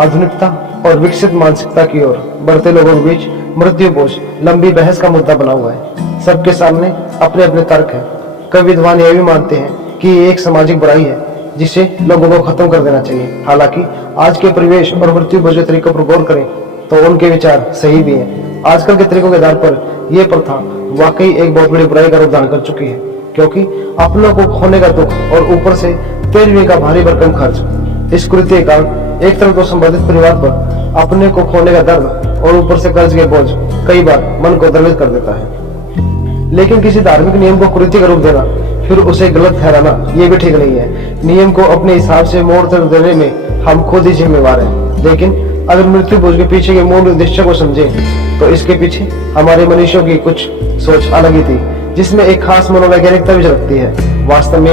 आधुनिकता और विकसित मानसिकता की ओर बढ़ते लोगों के बीच मृत्यु बोझ लंबी बहस का मुद्दा बना हुआ है। सबके सामने अपने अपने तर्क हैं। कई विद्वान यह भी मानते हैं कि ये एक सामाजिक बुराई है जिसे लोगों को खत्म कर देना चाहिए। हालांकि आज के परिवेश और मृत्यु बोझ के तरीकों पर गौर करें तो उनके विचार सही भी हैं। आजकल के तरीकों के आधार पर यह प्रथा वाकई एक बहुत बड़ी बुराई का रूप धारण कर चुकी है, क्योंकि अपनों को खोने का दुख और ऊपर से तेरहवीं का भारी भरकम खर्च। इस कुरीति के कारण एक तरफ तो संबंधित परिवार पर अपने को खोने का दर्द और ऊपर से कर्ज के बोझ कई बार मन को द्रवित कर देता है। लेकिन किसी धार्मिक नियम को कुरीति का रूप देना फिर उसे गलत ठहराना ये भी ठीक नहीं है। नियम को अपने हिसाब से मोड़ तोड़ देने में हम खुद ही जिम्मेवार हैं। लेकिन अगर मृत्यु बोझ के पीछे के मूल उद्देश्य को समझे तो इसके पीछे हमारे मनुष्यों की कुछ सोच अलग ही थी, जिसमें एक खास मनोवैज्ञानिकता भी झलकती है। वास्तव में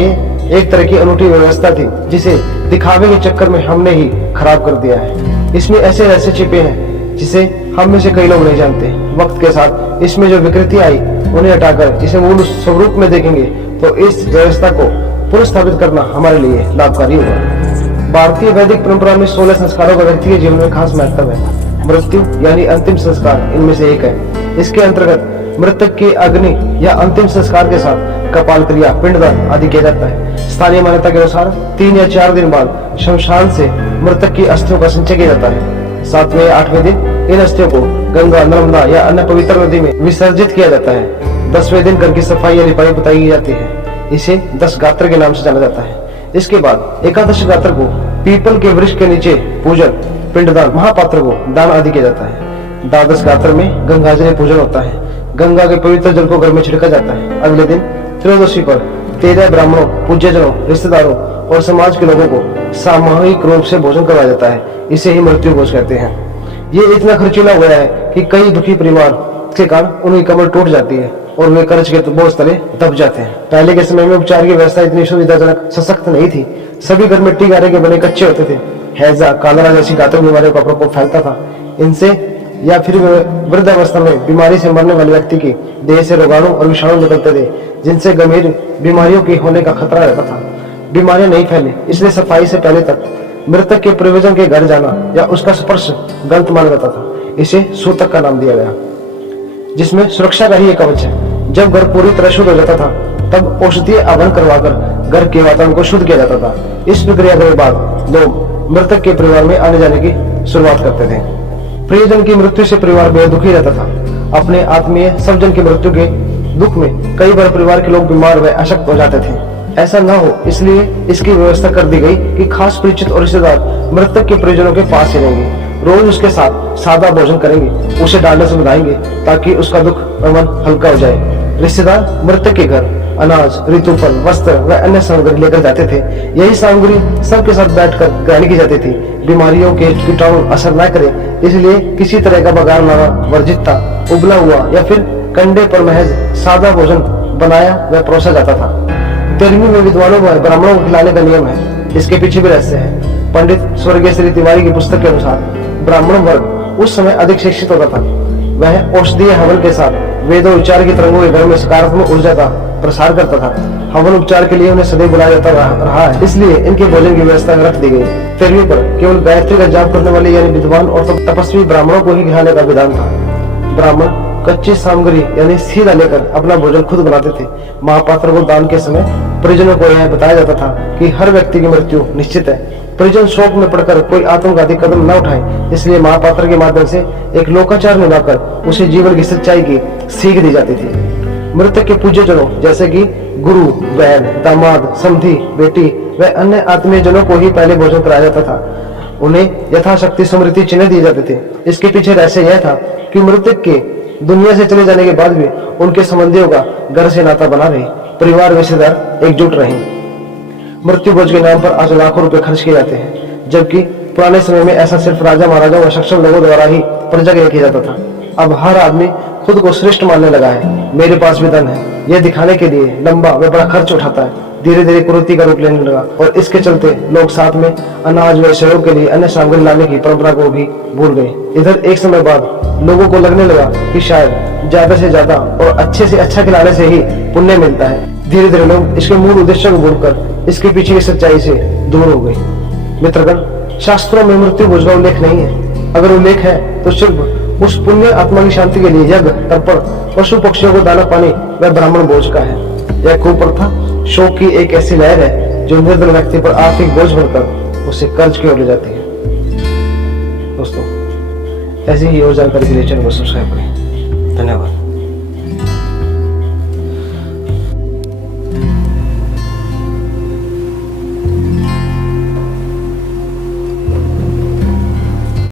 एक तरह की अनूठी व्यवस्था थी जिसे दिखावे के चक्कर में हमने ही खराब कर दिया है। इसमें ऐसे रहस्य छिपे हैं जिसे हम में से कई लोग नहीं जानते। वक्त के साथ इसमें जो विकृति आई उन्हें हटाकर इसे मूल स्वरूप में देखेंगे तो इस व्यवस्था को पुनर्स्थापित करना हमारे लिए लाभकारी होगा। भारतीय वैदिक परंपरा में 16 संस्कारों का व्यक्ति के जीवन में खास महत्व है। मृत्यु यानी अंतिम संस्कार इनमें से एक है। इसके अंतर्गत मृतक की अग्नि या अंतिम संस्कार के साथ कपाल क्रिया, पिंडदान आदि किया जाता है। स्थानीय मान्यता के अनुसार 3 या 4 दिन बाद शमशान से मृतक की अस्थियों का संचय किया जाता है। 7वें या 8वें दिन इन अस्थियों को गंगा, नर्मदा या अन्य पवित्र नदी में विसर्जित किया जाता है। 10वें दिन घर की सफाई या लिपाई पुताई की जाती है। इसे 10 गात्र के नाम से जाना जाता है। इसके बाद एकादश गात्र को पीपल के वृक्ष के नीचे पूजन, पिंडदान, महापात्र को दान आदि किया जाता है। द्वादश गात्र में गंगाजल पूजन होता है। गंगा के पवित्र जल को घर में छिड़का जाता है। अगले दिन त्रयोदशी पर 13 ब्राह्मणों, पूज्यजनों, रिश्तेदारों और समाज के लोगों को सामूहिक रूप से भोजन करवाया जाता है। इसे ही मृत्यु भोज कहते हैं। ये इतना खर्चीला हुआ है कि कई दुखी परिवार के कारण उनकी कमर टूट जाती है और वे कर्ज के बोझ तले दब जाते हैं। पहले के समय में उपचार की व्यवस्था इतनी सुविधाजनक सशक्त नहीं थी। सभी घर मिट्टी गारे के बने कच्चे होते थे। हैजा, कालरा जैसी घातक बीमारियों का प्रकोप फैलता था। इनसे या फिर वृद्धावस्था में बीमारी से मरने वाले व्यक्ति की देह से रोगाणु और विषाणु निकलते थे, जिनसे गंभीर बीमारियों की होने का खतरा रहता था। बीमारियां नहीं फैले, इसलिए सफाई से पहले तक मृतक के परिजन के घर जाना या उसका स्पर्श गलत माना जाता था। इसे सूतक का नाम दिया गया, जिसमें सुरक्षा का ही एक कवच है। जब घर पूरी तरह शुद्ध हो जाता था तब औषधीय आवन करवाकर घर के वातावरण को शुद्ध किया जाता था। इस प्रक्रिया के बाद लोग मृतक के परिवार में आने जाने की शुरुआत करते थे। प्रियजन की मृत्यु से परिवार बेहद दुखी रहता था। अपने आत्मीय सबजन की मृत्यु के दुख में कई बार परिवार के लोग बीमार व अशक्त हो जाते थे। ऐसा न हो इसलिए इसकी व्यवस्था कर दी गई कि खास परिचित और रिश्तेदार मृतक के परिजनों के पास ही रहेंगे, रोज उसके साथ सादा भोजन करेंगे, उसे डालने से बधाएंगे ताकि उसका दुख और मन हल्का हो जाए। रिश्तेदार मृतक के घर अनाज, ऋतुफल, वस्त्र व अन्य सामग्री लेकर जाते थे। यही सामग्री सबके साथ बैठकर ग्रहण की जाती थी। बीमारियों के कीटाणु असर न करे इसलिए किसी तरह का बघार लाना वर्जित था। उबला हुआ या फिर कंडे पर महज सादा भोजन बनाया व परोसा जाता था। 13वीं में विद्वानों व ब्राह्मणों को खिलाने का नियम है। इसके पीछे भी रहस्य है। पंडित स्वर्गीय श्री तिवारी की पुस्तक के अनुसार ब्राह्मण वर्ग उस समय अधिक शिक्षित होता था। वह औषधीय हवन के साथ वेदों उच्चार की तरंगों के घर में सकारात्मक ऊर्जा का प्रसार करता था। हवन उपचार के लिए उन्हें सदैव बुलाया जाता रहा है, इसलिए इनके भोजन की व्यवस्था रख दी गई। 13वीं पर केवल गायत्री का जाप करने वाले यानी विद्वान और तपस्वी ब्राह्मणों को ही खिलाने का विधान था। ब्राह्मण कच्ची सामग्री यानी सीधा लेकर अपना भोजन खुद बनाते थे। महापात्र को दान के समय परिजनों को यह बताया जाता था कि हर व्यक्ति की मृत्यु निश्चित है। परिजन शोक में पड़कर कोई आत्मघाती कदम न उठाए, इसलिए महापात्र के माध्यम से एक लोकाचार निभाकर उसे जीवन की सच्चाई की सीख दी जाती थी। मृतक के पूज्यजनों जैसे कि गुरु, बहन, दामाद, समधी, बेटी व अन्य आत्मीय जनों को ही पहले भोजन कराया जाता था। उन्हें यथाशक्ति स्मृति चिन्ह दिए जाते थे। इसके पीछे रहस्य यह था कि मृतक के दुनिया से चले जाने के बाद भी उनके संबंधियों का घर से नाता बना रहे, परिवार रिश्तेदार एकजुट रहे। मृत्यु भोज के नाम पर आज लाखों रुपए खर्च किए जाते हैं, जबकि पुराने समय में ऐसा सिर्फ राजा महाराजा व सक्षम लोगों द्वारा ही प्रजा के लिए किया जाता था। अब हर आदमी खुद को श्रेष्ठ मानने लगा है। मेरे पास भी धन है, यह दिखाने के लिए लंबा व बड़ा खर्च उठाता है। धीरे धीरे कुरीति का रूप लेने लगा और इसके चलते लोग साथ में अनाज व सहयोग के लिए अन्य सामग्री लाने की परंपरा को भी भूल गए। इधर एक समय बाद लोगों को लगने लगा कि शायद ज्यादा से ज्यादा और अच्छे से अच्छा खिलाने से ही पुण्य मिलता है। धीरे धीरे लोग इसके मूल उद्देश्य को भूलकर इसके पीछे की सच्चाई से दूर हो गए। मित्रगण, शास्त्रों में मृत्यु भोज का उल्लेख नहीं है। अगर उल्लेख है तो सिर्फ उस पुण्य आत्मा की शांति के लिए यज्ञ, तर्पण, पशु पक्षियों को दाना पानी व ब्राह्मण भोज का है। यह कुप्रथा शोक की एक ऐसी लहर है जो निर्धन व्यक्ति पर आर्थिक बोझ बनकर उसे कर्ज की ओर ले जाती है। दोस्तों, ऐसी ही और जानकारी के लिए चैनल को सब्सक्राइब करें। धन्यवाद।